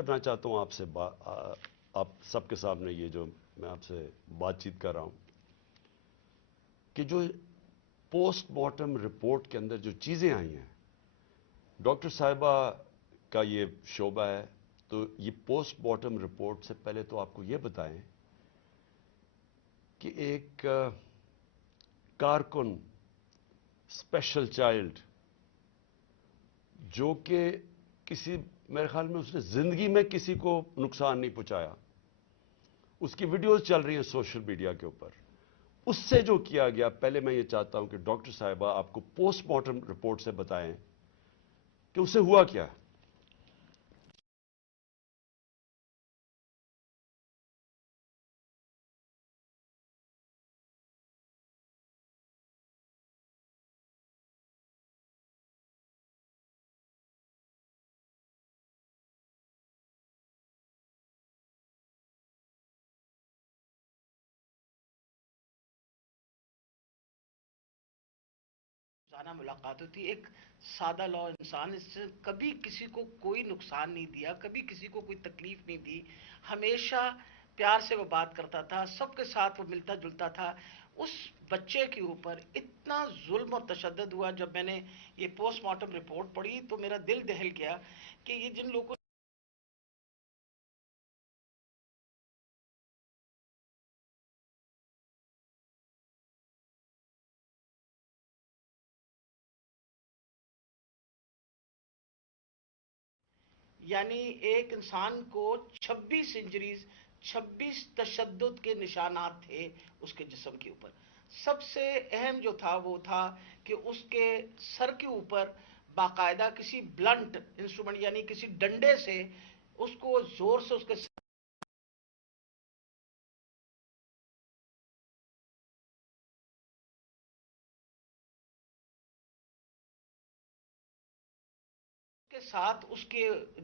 کرنا چاہتا ہوں آپ سے آپ سب کے سامنے یہ جو میں آپ سے بات چیت کر رہا ہوں کہ جو پوسٹ مارٹم رپورٹ کے اندر جو چیزیں آئی ہیں، ڈاکٹر صاحبہ کا یہ شعبہ ہے، تو یہ پوسٹ مارٹم رپورٹ سے پہلے تو آپ کو یہ بتائیں کہ ایک کارکن اسپیشل چائلڈ جو کہ میرے خیال میں اس نے زندگی میں کسی کو نقصان نہیں پہنچایا، اس کی ویڈیوز چل رہی ہیں سوشل میڈیا کے اوپر، اس سے جو کیا گیا، پہلے میں یہ چاہتا ہوں کہ ڈاکٹر صاحبہ آپ کو پوسٹ مارٹم رپورٹ سے بتائیں کہ اسے ہوا کیا؟ روزانہ ملاقات ہوتی، ایک سادہ لو انسان، اس سے کبھی کسی کو کوئی نقصان نہیں دیا، کبھی کسی کو کوئی تکلیف نہیں دی، ہمیشہ پیار سے وہ بات کرتا تھا، سب کے ساتھ وہ ملتا جلتا تھا۔ اس بچے کے اوپر اتنا ظلم اور تشدد ہوا، جب میں نے یہ پوسٹ مارٹم رپورٹ پڑھی تو میرا دل دہل گیا کہ یہ جن لوگوں یعنی ایک انسان کو 26 انجریز، 26 تشدد کے نشانات تھے اس کے جسم کے اوپر۔ سب سے اہم جو تھا وہ تھا کہ اس کے سر کے اوپر باقاعدہ کسی بلنٹ انسٹرومنٹ یعنی کسی ڈنڈے سے اس کو زور سے اس کے ساتھ اس کے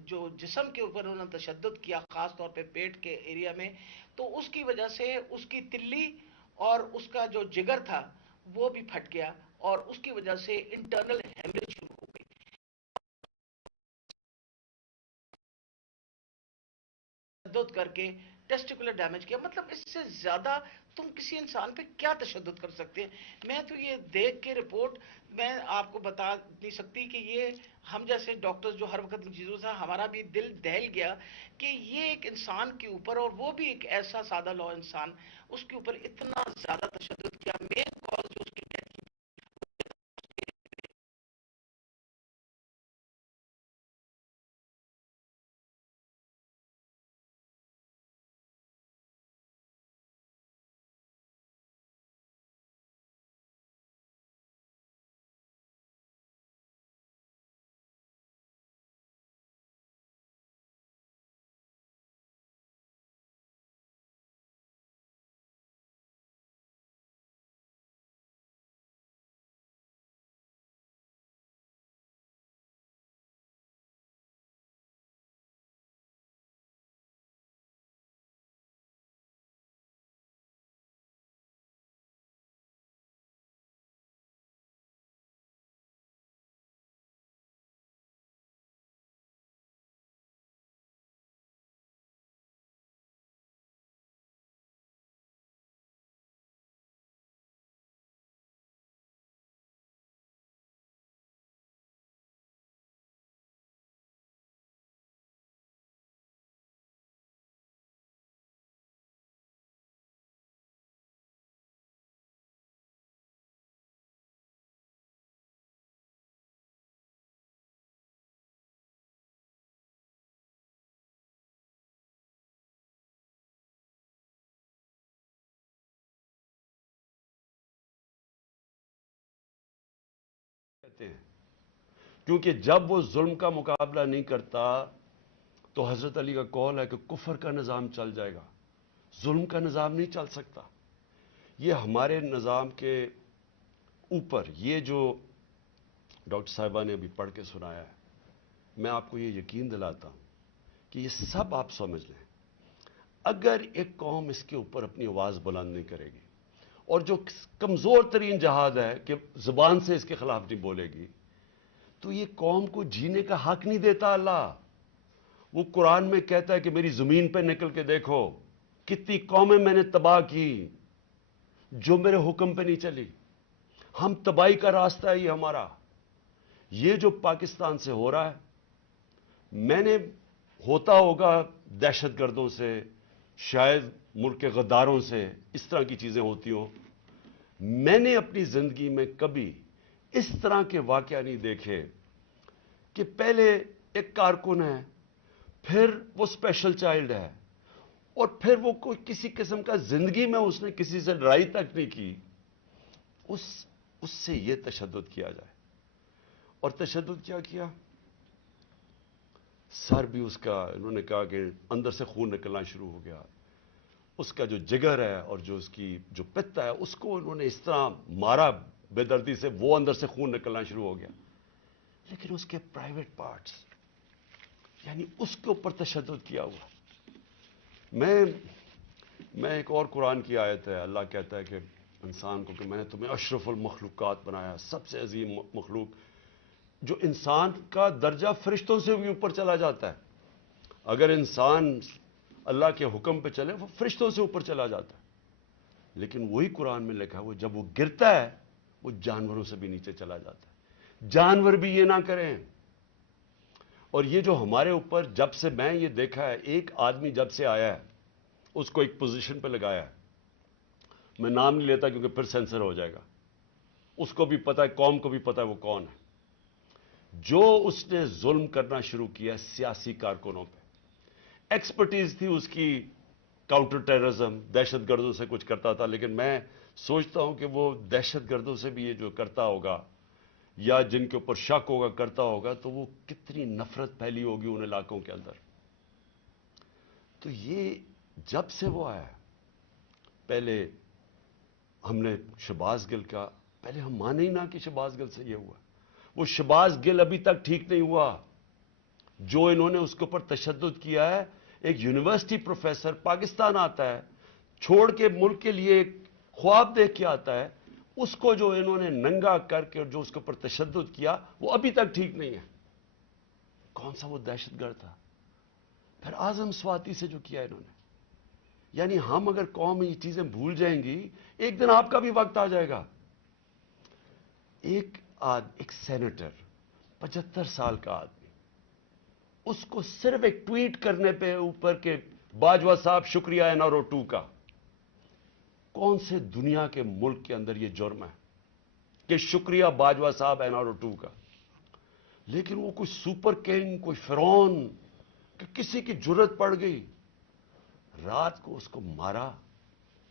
جو جسم کے اوپر انہوں نے تشدد کیا، خاص طور پہ پیٹ کے ایریا میں، تو اس کی وجہ سے اس کی تلی اور اس کا جو جگر تھا وہ بھی پھٹ گیا، اور اس کی وجہ سے انٹرنل ہیمریج شروع ہو گئی، تشدد کر کے ٹیسٹیکولر ڈیمیج کیا۔ مطلب اس سے زیادہ تم کسی انسان پہ کیا تشدد کر سکتے ہیں؟ میں تو یہ دیکھ کے رپورٹ میں آپ کو بتا نہیں سکتی کہ یہ ہم جیسے ڈاکٹر جو ہر وقت ان چیزوں سے، ہمارا بھی دل دہل گیا کہ یہ ایک انسان کے اوپر، اور وہ بھی ایک ایسا سادہ لو انسان، اس کے اوپر اتنا زیادہ تشدد کیا۔ مین کاز جو اس کی ڈیتھ کی کہتے ہیں کیونکہ جب وہ ظلم کا مقابلہ نہیں کرتا تو حضرت علی کا قول ہے کہ کفر کا نظام چل جائے گا، ظلم کا نظام نہیں چل سکتا۔ یہ ہمارے نظام کے اوپر یہ جو ڈاکٹر صاحبہ نے ابھی پڑھ کے سنایا ہے، میں آپ کو یہ یقین دلاتا ہوں کہ یہ سب آپ سمجھ لیں، اگر ایک قوم اس کے اوپر اپنی آواز بلند نہیں کرے گی، اور جو کمزور ترین جہاد ہے کہ زبان سے اس کے خلاف نہیں بولے گی، تو یہ قوم کو جینے کا حق نہیں دیتا اللہ۔ وہ قرآن میں کہتا ہے کہ میری زمین پہ نکل کے دیکھو کتنی قومیں میں نے تباہ کی جو میرے حکم پہ نہیں چلی. ہم تباہی کا راستہ ہے یہ ہمارا. یہ جو پاکستان سے ہو رہا ہے، میں نے ہوتا ہوگا دہشت گردوں سے، شاید ملک کے غداروں سے، اس طرح کی چیزیں ہوتی ہوں. میں نے اپنی زندگی میں کبھی اس طرح کے واقعہ نہیں دیکھے کہ پہلے ایک کارکن ہے، پھر وہ اسپیشل چائلڈ ہے، اور پھر وہ کوئی کسی قسم کا زندگی میں اس نے کسی سے لڑائی تک نہیں کی، اس سے یہ تشدد کیا جائے. اور تشدد کیا کیا؟ سر بھی اس کا، انہوں نے کہا کہ اندر سے خون نکلنا شروع ہو گیا. اس کا جو جگر ہے اور جو اس کی جو پتا ہے، اس کو انہوں نے اس طرح مارا بے دردی سے، وہ اندر سے خون نکلنا شروع ہو گیا. لیکن اس کے پرائیویٹ پارٹس، یعنی اس کے اوپر تشدد کیا ہوا. میں ایک اور قرآن کی آیت ہے، اللہ کہتا ہے کہ انسان کو کہ میں نے تمہیں اشرف المخلوقات بنایا، سب سے عظیم مخلوق، جو انسان کا درجہ فرشتوں سے بھی اوپر چلا جاتا ہے. اگر انسان اللہ کے حکم پہ چلے وہ فرشتوں سے اوپر چلا جاتا ہے. لیکن وہی قرآن میں لکھا ہے وہ جب وہ گرتا ہے وہ جانوروں سے بھی نیچے چلا جاتا ہے. جانور بھی یہ نہ کریں. اور یہ جو ہمارے اوپر جب سے میں یہ دیکھا ہے، ایک آدمی جب سے آیا ہے اس کو ایک پوزیشن پہ لگایا ہے، میں نام نہیں لیتا کیونکہ پھر سینسر ہو جائے گا، اس کو بھی پتا ہے، قوم کو بھی پتا ہے وہ کون ہے. جو اس نے ظلم کرنا شروع کیا سیاسی کارکنوں پہ، ایکسپرٹیز تھی اس کی کاؤنٹر ٹیررزم، دہشت گردوں سے کچھ کرتا تھا. لیکن میں سوچتا ہوں کہ وہ دہشت گردوں سے بھی یہ جو کرتا ہوگا یا جن کے اوپر شک ہوگا کرتا ہوگا، تو وہ کتنی نفرت پھیلی ہوگی ان علاقوں کے اندر. تو یہ جب سے وہ آیا، پہلے ہم نے شہباز گل کا، پہلے ہم مانے ہی نہ کہ شہباز گل سے یہ ہوا. وہ شہباز گل ابھی تک ٹھیک نہیں ہوا. جو انہوں نے اس کے اوپر تشدد کیا ہے، ایک یونیورسٹی پروفیسر پاکستان آتا ہے، چھوڑ کے ملک کے لیے ایک خواب دیکھ کے آتا ہے، اس کو جو انہوں نے ننگا کر کے جو اس کے اوپر تشدد کیا وہ ابھی تک ٹھیک نہیں ہے. کون سا وہ دہشت گرد تھا؟ پھر اعظم سواتی سے جو کیا انہوں نے. یعنی ہم اگر قوم یہ چیزیں بھول جائیں گی، ایک دن آپ کا بھی وقت آ جائے گا. ایک سینیٹر 75 سال کا آدمی، اس کو صرف ایک ٹویٹ کرنے پہ اوپر کے باجوہ صاحب شکریہ این آر او 2 کا، کون سے دنیا کے ملک کے اندر یہ جرم ہے کہ شکریہ باجوہ صاحب این آر او 2 کا؟ لیکن وہ کوئی سپر کنگ، کوئی فرعون کہ کسی کی جرت پڑ گئی، رات کو اس کو مارا،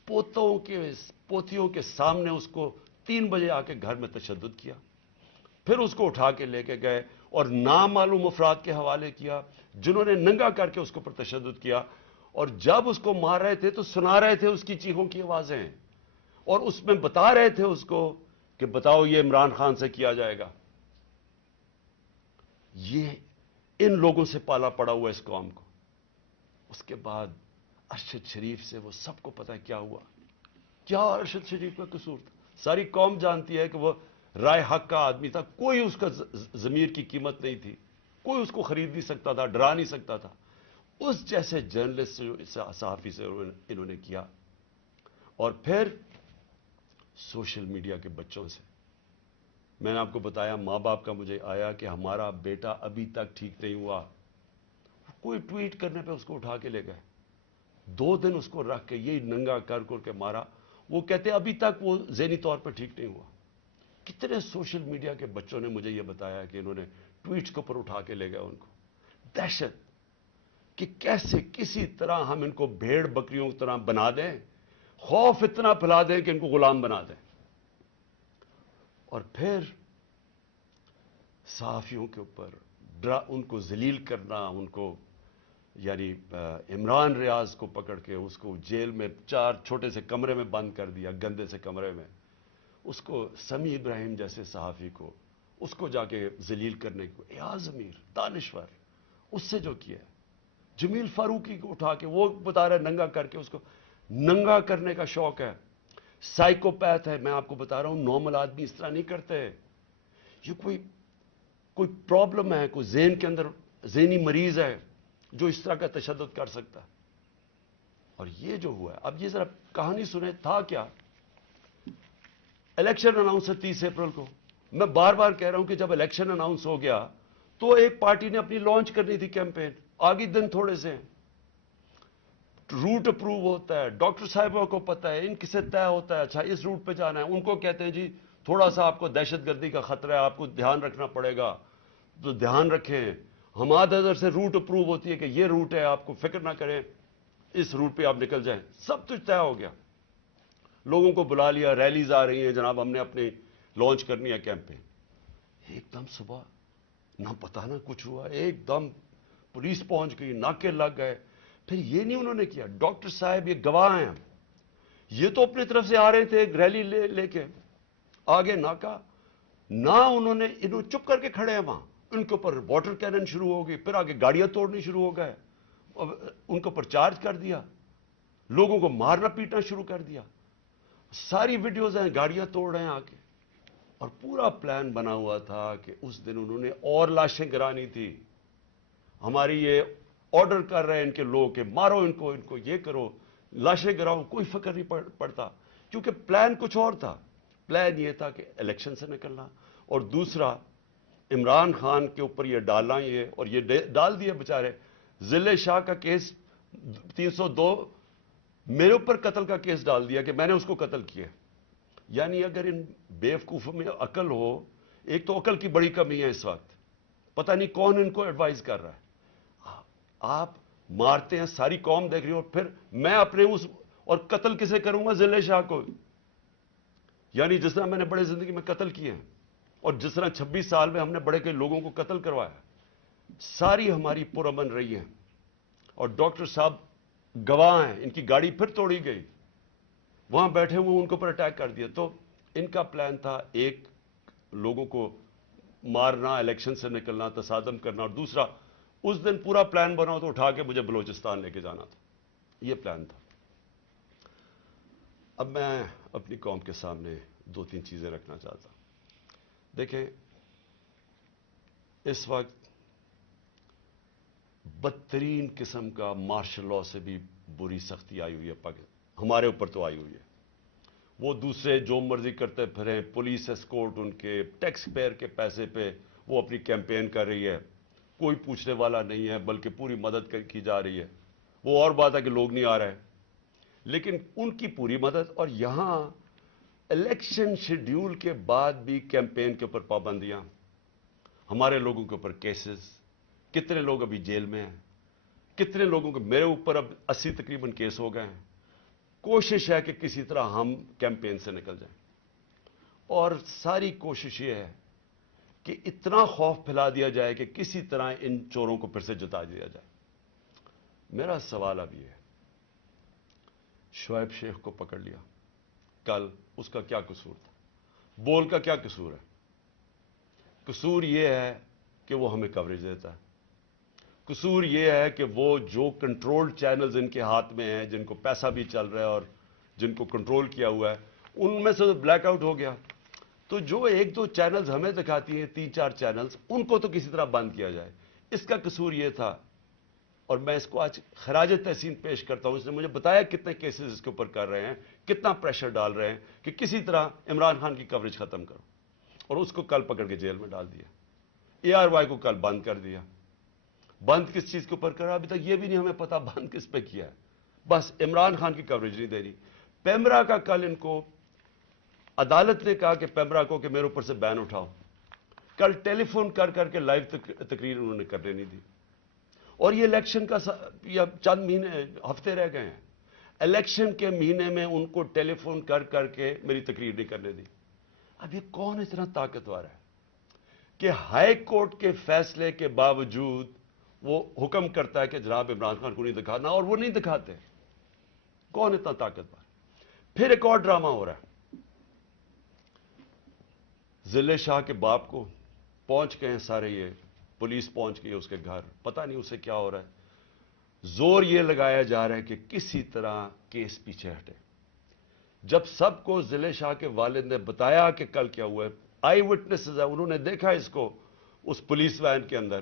پوتیوں کے سامنے اس کو 3 بجے آ کے گھر میں تشدد کیا، پھر اس کو اٹھا کے لے کے گئے اور نامعلوم افراد کے حوالے کیا جنہوں نے ننگا کر کے اس کے اوپر تشدد کیا. اور جب اس کو مار رہے تھے تو سنا رہے تھے اس کی چیخوں کی آوازیں، اور اس میں بتا رہے تھے اس کو کہ بتاؤ یہ عمران خان سے کیا جائے گا. یہ ان لوگوں سے پالا پڑا ہوا اس قوم کو. اس کے بعد ارشد شریف سے وہ سب کو پتا کیا ہوا، کیا ارشد شریف کا قصور تھا. ساری قوم جانتی ہے کہ وہ رائے حق کا آدمی تھا، کوئی اس کا ضمیر کی قیمت نہیں تھی، کوئی اس کو خرید نہیں سکتا تھا، ڈرا نہیں سکتا تھا. اس جیسے جرنلسٹ سے، صحافی سے انہوں نے کیا. اور پھر سوشل میڈیا کے بچوں سے، میں نے آپ کو بتایا ماں باپ کا مجھے آیا کہ ہمارا بیٹا ابھی تک ٹھیک نہیں ہوا. کوئی ٹویٹ کرنے پہ اس کو اٹھا کے لے گئے، 2 دن اس کو رکھ کے یہ ننگا کر کے مارا. وہ کہتے ابھی تک وہ ذہنی طور پر ٹھیک نہیں ہوا. کتنے سوشل میڈیا کے بچوں نے مجھے یہ بتایا کہ انہوں نے ٹویٹس کے اوپر اٹھا کے لے گئے ان کو. دہشت کہ کیسے کسی طرح ہم ان کو بھیڑ بکریوں کی طرح بنا دیں، خوف اتنا پھیلا دیں کہ ان کو غلام بنا دیں. اور پھر صحافیوں کے اوپر ان کو ذلیل کرنا، ان کو یعنی عمران ریاض کو پکڑ کے اس کو جیل میں 4 چھوٹے سے کمرے میں بند کر دیا، گندے سے کمرے میں. اس کو سمیع ابراہیم جیسے صحافی کو اس کو جا کے ذلیل کرنے کو، ایاز امیر دانشور اس سے جو کیا ہے. جمیل فاروقی کو اٹھا کے وہ بتا رہا ہے ننگا کر کے، اس کو ننگا کرنے کا شوق ہے. سائیکوپیتھ ہے، میں آپ کو بتا رہا ہوں، نارمل آدمی اس طرح نہیں کرتے. یہ کوئی پرابلم ہے، کوئی ذہن کے اندر ذہنی مریض ہے. جو اس طرح کا تشدد کر سکتا ہے. اور یہ جو ہوا ہے, اب یہ ذرا کہانی سنیں, تھا کیا. الیکشن اناؤنس ہے 30 اپریل کو. میں بار بار کہہ رہا ہوں کہ جب الیکشن اناؤنس ہو گیا تو ایک پارٹی نے اپنی لانچ کرنی تھی کیمپین. آگے دن تھوڑے سے ہیں, روٹ اپروو ہوتا ہے, ڈاکٹر صاحبہ کو پتا ہے, ان کسے طے ہوتا ہے, اچھا اس روٹ پہ جانا ہے. ان کو کہتے ہیں جی تھوڑا سا آپ کو دہشت گردی کا خطرہ ہے, آپ کو دھیان رکھنا پڑے گا, تو دھیان رکھیں. ہمارے ادھر سے روٹ اپروو ہوتی ہے کہ یہ روٹ ہے, آپ کو فکر نہ کریں, اس روٹ پہ آپ نکل جائیں. سب کچھ طے ہو گیا, لوگوں کو بلا لیا, ریلیز آ رہی ہیں, جناب ہم نے اپنی لانچ کرنی ہے کیمپین. ایک دم صبح نہ پتا نہ کچھ ہوا, ایک دم پولیس پہنچ گئی, ناکے لگ گئے. پھر یہ نہیں انہوں نے کیا, ڈاکٹر صاحب یہ گواہ ہیں, یہ تو اپنی طرف سے آ رہے تھے ایک ریلی لے کے, آگے ناکا نہ انہوں چپ کر کے کھڑے ہیں وہاں. ان کے اوپر واٹر کینن شروع ہو گئی, پھر آگے گاڑیاں توڑنی شروع ہو گئے, ان کے اوپر چارج کر دیا, لوگوں کو مارنا پیٹنا شروع کر دیا. ساری ویڈیوز ہیں, گاڑیاں توڑ رہے ہیں آ کے. اور پورا پلان بنا ہوا تھا کہ اس دن انہوں نے اور لاشیں گرانی تھی. ہماری یہ آرڈر کر رہے ہیں ان کے لوگ کہ مارو ان کو یہ کرو, لاشیں گراؤ, کوئی فکر نہیں پڑتا, کیونکہ پلان کچھ اور تھا. پلان یہ تھا کہ الیکشن سے نکلنا, اور دوسرا عمران خان کے اوپر یہ ڈالنا, یہ اور یہ ڈال دیا بیچارے. ضلع شاہ کا کیس 302 میرے اوپر قتل کا کیس ڈال دیا کہ میں نے اس کو قتل کیا. یعنی اگر ان بیوقوفوں میں عقل ہو, ایک تو عقل کی بڑی کمی ہے اس وقت, پتہ نہیں کون ان کو ایڈوائز کر رہا ہے. آپ مارتے ہیں, ساری قوم دیکھ رہی ہو, پھر میں اپنے اس اور قتل کسے کروں گا, ضلع شاہ کو. یعنی جس طرح میں نے بڑے زندگی میں قتل کیے ہیں, اور جس طرح 26 سال میں ہم نے بڑے کے لوگوں کو قتل کروایا, ساری ہماری پرامن رہی ہیں. اور ڈاکٹر صاحب گواہ ہیں, ان کی گاڑی پھر توڑی گئی, وہاں بیٹھے ہوئے ان کے اوپر اٹیک کر دیا. تو ان کا پلان تھا ایک لوگوں کو مارنا, الیکشن سے نکلنا, تصادم کرنا, اور دوسرا اس دن پورا پلان بنا تو اٹھا کے مجھے بلوچستان لے کے جانا تھا. یہ پلان تھا. اب میں اپنی قوم کے سامنے 2-3 چیزیں رکھنا چاہتا ہوں. دیکھیں, اس وقت بدترین قسم کا مارشل لاء سے بھی بری سختی آئی ہوئی ہے ہمارے اوپر تو آئی ہوئی ہے. وہ دوسرے جو مرضی کرتے پھریں, پولیس اسکورٹ ان کے ٹیکس پیئر کے پیسے پہ وہ اپنی کیمپین کر رہی ہے, کوئی پوچھنے والا نہیں ہے, بلکہ پوری مدد کی جا رہی ہے. وہ اور بات ہے کہ لوگ نہیں آ رہے, لیکن ان کی پوری مدد. اور یہاں الیکشن شیڈیول کے بعد بھی کیمپین کے اوپر پابندیاں, ہمارے لوگوں کے اوپر کیسز, کتنے لوگ ابھی جیل میں ہیں, کتنے لوگوں کے, میرے اوپر اب 80 تقریباً کیس ہو گئے ہیں. کوشش ہے کہ کسی طرح ہم کیمپین سے نکل جائیں, اور ساری کوشش یہ ہے کہ اتنا خوف پھیلا دیا جائے کہ کسی طرح ان چوروں کو پھر سے جتا دیا جائے. میرا سوال اب یہ ہے, شعیب شیخ کو پکڑ لیا کل, اس کا کیا قصور تھا؟ بول کا کیا قصور ہے؟ قصور یہ ہے کہ وہ ہمیں کوریج دیتا ہے. قصور یہ ہے کہ وہ جو کنٹرول چینلز ان کے ہاتھ میں ہیں, جن کو پیسہ بھی چل رہا ہے اور جن کو کنٹرول کیا ہوا ہے, ان میں سے بلیک آؤٹ ہو گیا. تو جو 1-2 چینلز ہمیں دکھاتی ہیں, 3-4 چینلز, ان کو تو کسی طرح بند کیا جائے. اس کا قصور یہ تھا, اور میں اس کو آج خراج تحسین پیش کرتا ہوں. اس نے مجھے بتایا کتنے کیسز اس کے اوپر کر رہے ہیں, کتنا پریشر ڈال رہے ہیں کہ کسی طرح عمران خان کی کوریج ختم کرو. اور اس کو کل پکڑ کے جیل میں ڈال دیا. ARY کو کل بند کر دیا. بند کس چیز کے اوپر کرا, ابھی تک یہ بھی نہیں ہمیں پتا بند کس پہ کیا ہے. بس عمران خان کی کوریج نہیں دے رہی. پیمرا کا کل ان کو عدالت نے کہا کہ پیمرا کو کہ میرے اوپر سے بین اٹھاؤ. کل ٹیلی فون کر کے لائیو تقریر انہوں نے کرنے نہیں دی. اور یہ الیکشن کا چند مہینے, ہفتے رہ گئے ہیں. الیکشن کے مہینے میں ان کو ٹیلی فون کر کے میری تقریر نہیں کرنے دی. اب یہ کون اتنا طاقتور ہے کہ ہائی کورٹ کے فیصلے کے باوجود وہ حکم کرتا ہے کہ جناب عمران خان کو نہیں دکھانا, اور وہ نہیں دکھاتے؟ کون اتنا طاقتور؟ پھر ایک اور ڈرامہ ہو رہا ہے. ضلع شاہ کے باپ کو پہنچ گئے ہیں سارے, یہ پولیس پہنچ گئی اس کے گھر, پتہ نہیں اسے کیا ہو رہا ہے. زور یہ لگایا جا رہا ہے کہ کسی طرح کیس پیچھے ہٹے. جب سب کو ضلع شاہ کے والد نے بتایا کہ کل کیا ہوا ہے, آئی وٹنسز ہیں, انہوں نے دیکھا اس کو اس پولیس وین کے اندر,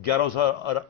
1100